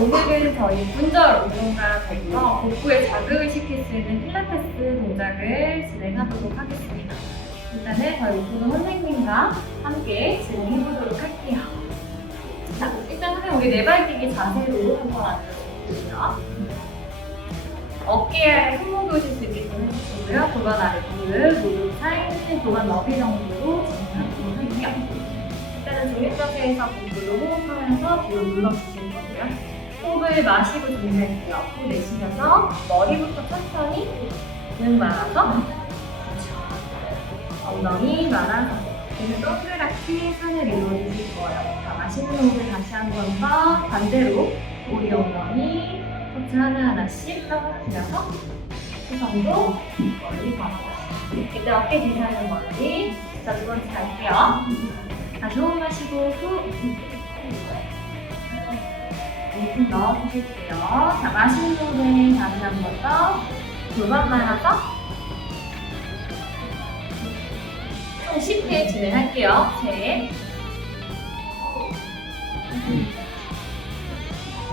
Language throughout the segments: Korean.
오늘은 저희 분절 운동과 더불어 복부에 자극을 시킬 수 있는 필라테스 동작을 진행하도록 하겠습니다. 일단은 저희 오픈 선생님과 함께 진행해 보도록 할게요. 자, 일단 선생님 우리 네발뛰기 자세로 한번 앉아주시고요. 어깨에 손목이 오실 수 있게 좀 해주시고요. 골반 아래 무릎, 무릎 사이, 골반 너비 정도로 진행하도록 할게요. 일단은 종일 자세에서 복부로 호흡하면서 뒤로 눌러주실 거고요. 호흡을 마시고 준비할게요. 후 내쉬면서 머리부터 천천히 등 말아서 엉덩이 말아서 등을 동그랗게 산을 이루어주실 거예요. 자, 마시는 호흡을 다시 한 번 더 반대로 우리 엉덩이 셔츠 하나하나씩 떨어뜨려서 시선도 멀리 가고 이때 어깨 뒤사는 멀리 자, 두 번째 갈게요. 다시 호흡 마시고 후 이렇게 넣어주실게요. 자, 마시는 호흡에 다시 한 번 더. 골반 말아서 총 10회 진행할게요. 셋.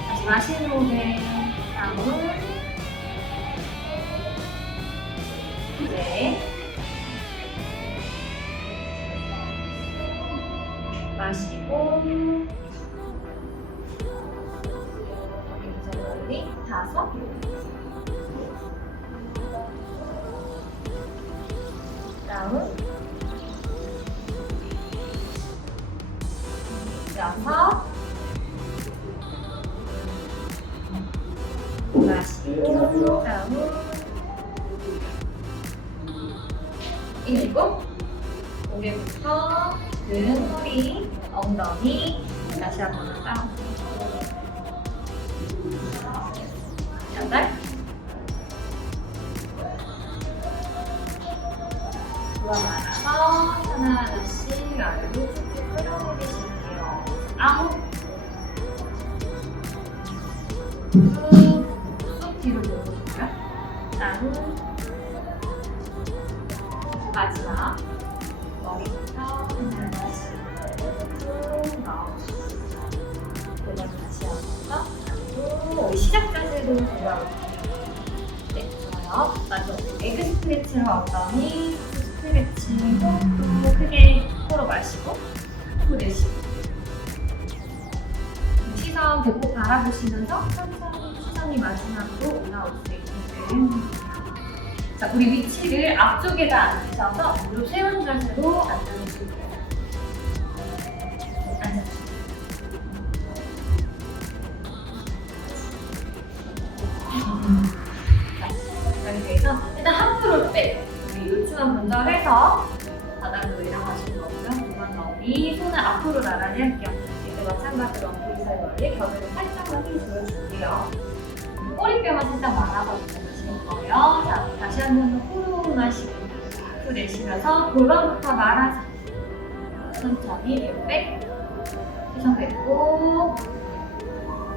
다시 마시는 호흡에 다운. 네. 마시고 다운 여섯 마시고 다운 일곱 고개부터 등, 허리, 엉덩이 다시 한번 우리 시작 자세로 돌아올게요. 네, 좋아요. 마지막 에그 스트레치로 엉덩이 스트레칭 호흡도 크게 코로 마시고 후 내쉬고 시선 배꼽 바라보시면서 천천히 시선이 마지막으로 올라올 수 있게끔 자, 우리 위치를 앞쪽에다 앉으셔서 무릎 세운 자세로. 앉아주세요. 때 우리 요추만 분절해서 바닥으로 일어나시는 거고요. 골반 너비 손을 앞으로 나란히 할게요. 이때 마찬가지로 엉덩이 사이 멀리 겨드를 살짝만 힘 줘줄게요. 꼬리뼈만 살짝 말아서 주시는 거예요. 자, 다시 한번 호흡 마시고 후 내쉬면서 골반부터 말아서 천천히 백 시선 뱉고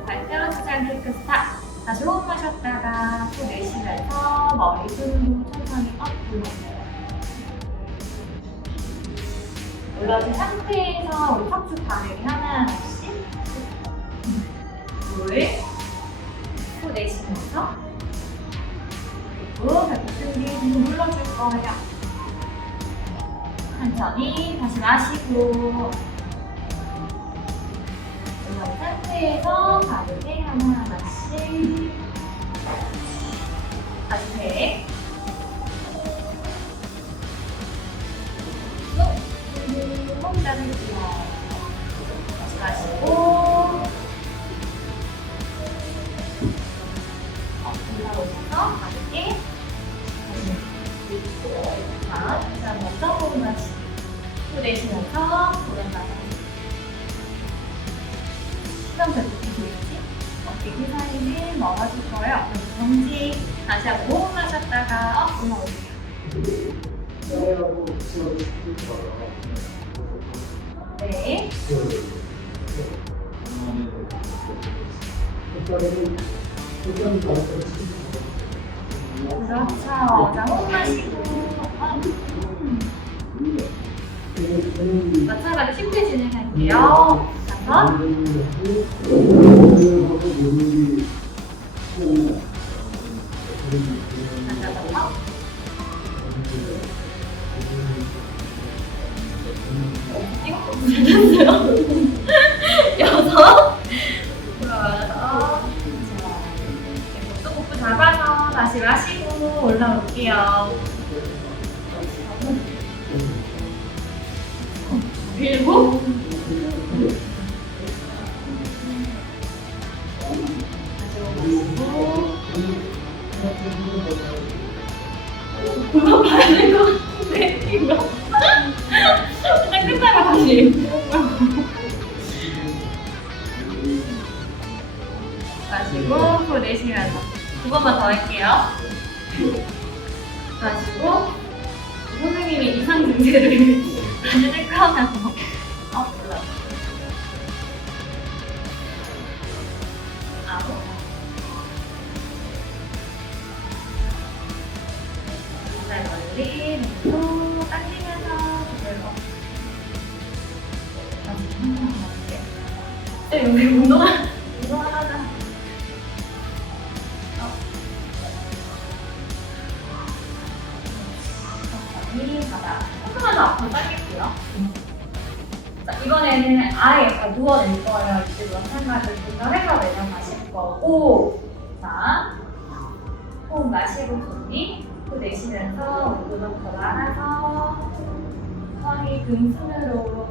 발 떨어지지 않게 그 스탑 다시 호흡 마셨다가 후 내쉬면서 머리 손으로 천천히 업 올려주세요. 올라준 상태에서 우리 척추 바르기 하나하나씩 둘, 후 내쉬면서 그리고 배꼽 등뒤 눌러줄 거예요. 천천히 다시 마시고 올라온 상태에서 가볍게 하나 하나씩 다시 배 또, 호흡 잡을게요. 다시 마시고 어, 올라오셔서 가볍게 자, 다시 한번 더 호흡 마시고 후 내쉬면서 돌아가요. 시선 배꼽이 보이지? 사이를 먹어줄 거예요. 정지 다시 한번 호흡 마셨다가 업 올라오세요. 네. 그렇죠. 자, 호흡 마시고 업. 마찬가지 10회 진행할게요. 다섯, 앉아서 여섯 돌아와서 또 복부 잡아서 다시 마시고? 올라올게요 일곱 마시고 코 내쉬면서 두 번만 더 할게요. 마시고 선생님이 이상 증세를 다시 체크하면서 네, 우리 운동 어. 이번에는 아예 약간 누워낼 거예요 이제 마찬가지로 분할해서 내려가실 거고 자 호흡 마시고 정리 코 내쉬면서 오른쪽 말아서 허리 등순으로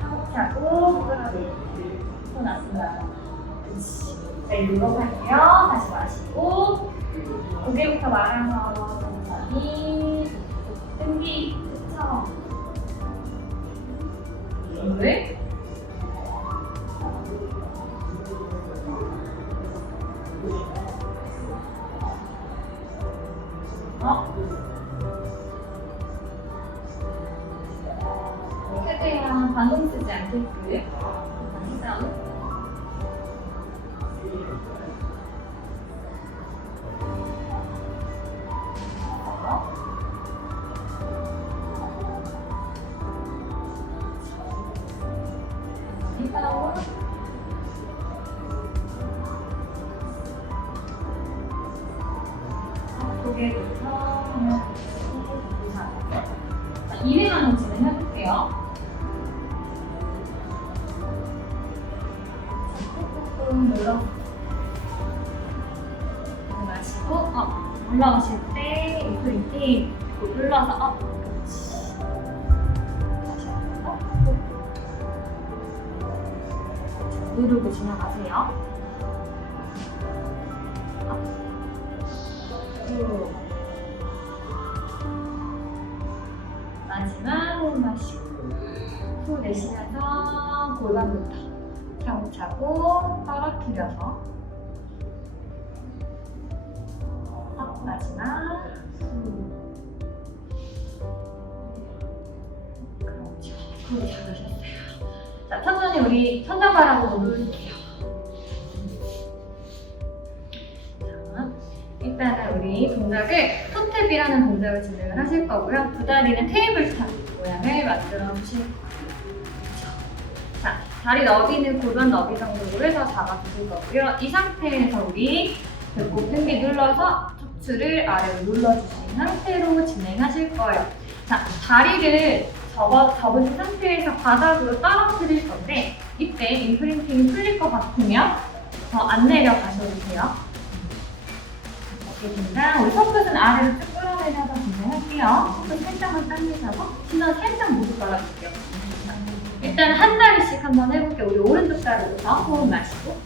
차곡차곡 끌어내 고손 아픈다 그렇지 자 이거 할게요 다시 마시고 고개부터 말아서 천천히 등기 그쵸 왜? 어? 최대한 반동 쓰지 않게끔 항상 이외에도 2회만 원 진행해볼게요 꾹꾹꾹 눌러 마시고 어, 올라오실 때 이거 이게 눌러서 어, 그렇지 누르고 지나가세요. 아. 마지막 호흡 마시고 후 내쉬면서 골반부터 차고 떨어뜨려서 업 마지막 후 그렇죠 후 잘하셨어요 자 천천히 우리 천장 바라보고 누를게요 일단은 우리 동작을 토탭이라는 동작을 진행을 하실 거고요. 두 다리는 테이블탑 모양을 만들어 거예요. 자, 다리 너비는 골반 너비 정도로 해서 잡아주실 거고요. 이 상태에서 우리 배꼽 등기 눌러서 척추를 아래로 눌러주신 상태로 진행하실 거예요. 자, 다리를 접어, 접으신 상태에서 바닥으로 떨어뜨릴 건데 이때 임프린팅이 풀릴 것 같으면 더 안 내려가셔도 돼요. 알겠습니다. 우리 손끝은 아래로 쭉 끌어내려서 진행할게요. 손끝 살짝만 당기셔서 신경 살짝 모두 떨어질게요. 일단 한 다리씩 한번 해볼게요. 우리 오른쪽 다리부터 호흡 마시고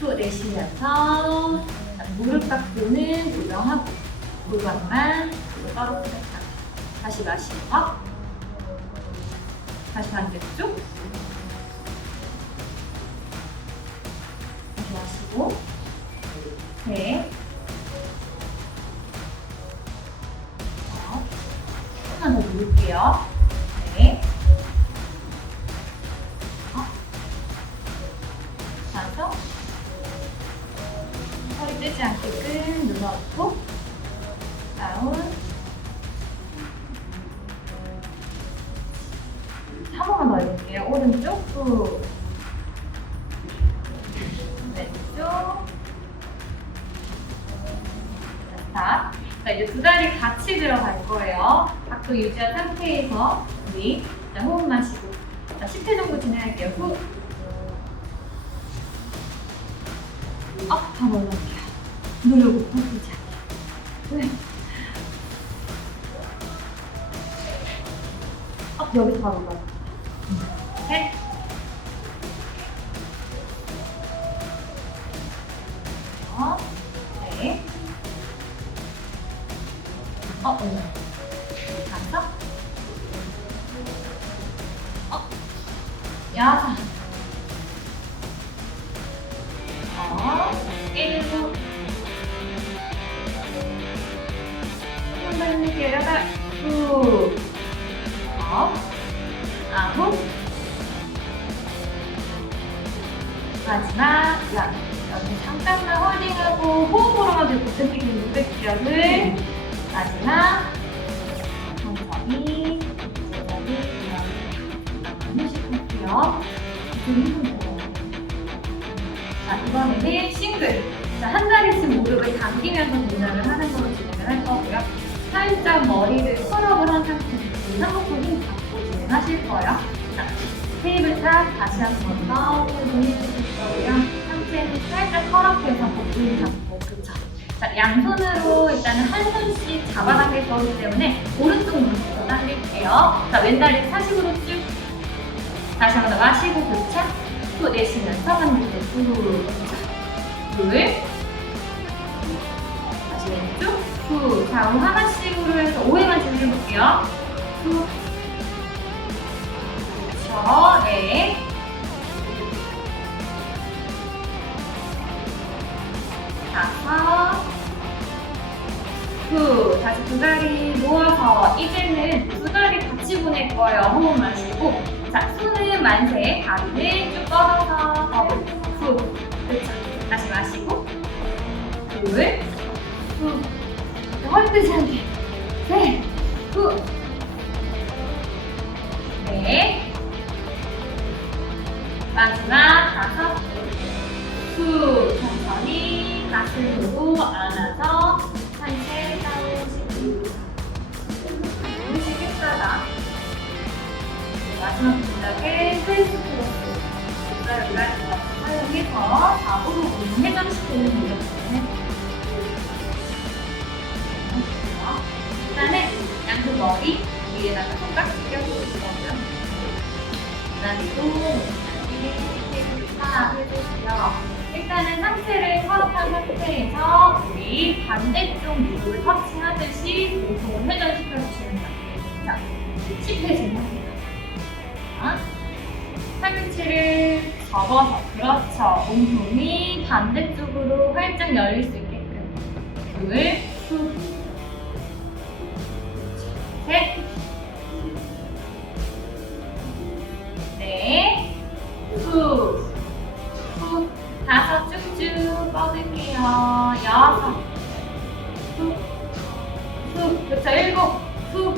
후 내쉬면서 자, 무릎 각도는 조정하고 골반만 떨어뜨렸다. 다시 마시고 다시 반대쪽 다시 마시고 셋 누를게요. 네. 어. 자서 허리 뜨지 않게끔 눌러놓고 다운 한 번만 더 해볼게요. 오른쪽 후 각도 유지한 상태에서 우리 자, 호흡 마시고 자, 10회 정도 진행할게요. 후. 업, 더 올라올게요. 누르고 뻗 자 이번에는 싱글. 자, 한 다리씩 무릎을 당기면서 동작을 하는 걸로 진행을 할 거고요. 살짝 머리를 컬업을 한 상태에서 한복부 힘 잡고 진행하실 거예요. 자, 테이블 탑 다시 한 번더 돌려주실 거고요. 상체는 살짝 컬업해서 복부 힘 잡고 그쵸. 자, 양손으로 일단은 한 손씩 잡아당길 거기 때문에 오른쪽 무릎부터 당길게요. 자, 왼다리 사식으로 쭉. 다시 한번 더 마시고 교차. 또 내쉬면서 한 밑에 쭉. 둘. 다시 왼쪽. 후. 좌우 하나씩으로 해서 5회만 진행해볼게요. 후. 그렇죠. 네. 다섯. 후. 다시 두 다리 모아서 이제는 두 다리 같이 보낼 거예요. 호흡 마시고. 만세, 다리는 쭉 뻗어서 더블. 후. 그렇죠. 다시 마시고. 둘. 후. 허리 뜨지 않게. 셋. 후. 넷. 마지막 다섯. 후. 천천히 가슴 보고 안아서 회전시키는 동작을 일단은 양쪽 머리 위에다가 손깍 끼워주실 거고요. 그 다음에도 하나 해주시고요. 일단은 상체를 컬업한 상태에서 우리 반대쪽 무릎을 터치하듯이 몸통을 회전시켜주시는 거예요. 자, 10회 진행합니다. 자, 팔꿈치를 접어서 그렇죠. 몸통이 반대쪽으로 활짝 열릴 수 있게끔. 둘, 후, 셋, 넷, 후, 후, 다섯 쭉쭉 뻗을게요. 여섯, 후, 후, 그렇죠. 일곱, 후,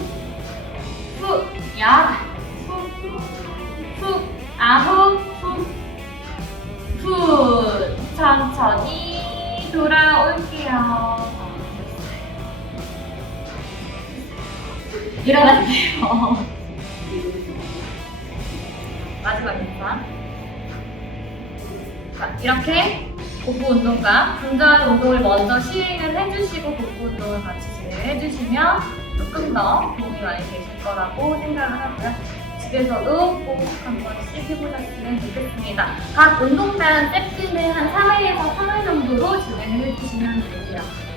후, 여덟, 후, 후, 아홉, 후, 후, 천천히 돌아올게요. 일어나세요. 마지막 인사. 자, 이렇게 복부 운동과 분전 운동을 먼저 시행을 해주시고 복부 운동을 같이 진행해 주시면 조금 더 도움이 많이 되실 거라고 생각을 하고요. 집에서도 꼭 한 번씩 해보셨으면 좋겠습니다. 각 운동단 세트는 한 3회에서 3회 정도로 진행을 해주시면 되고요.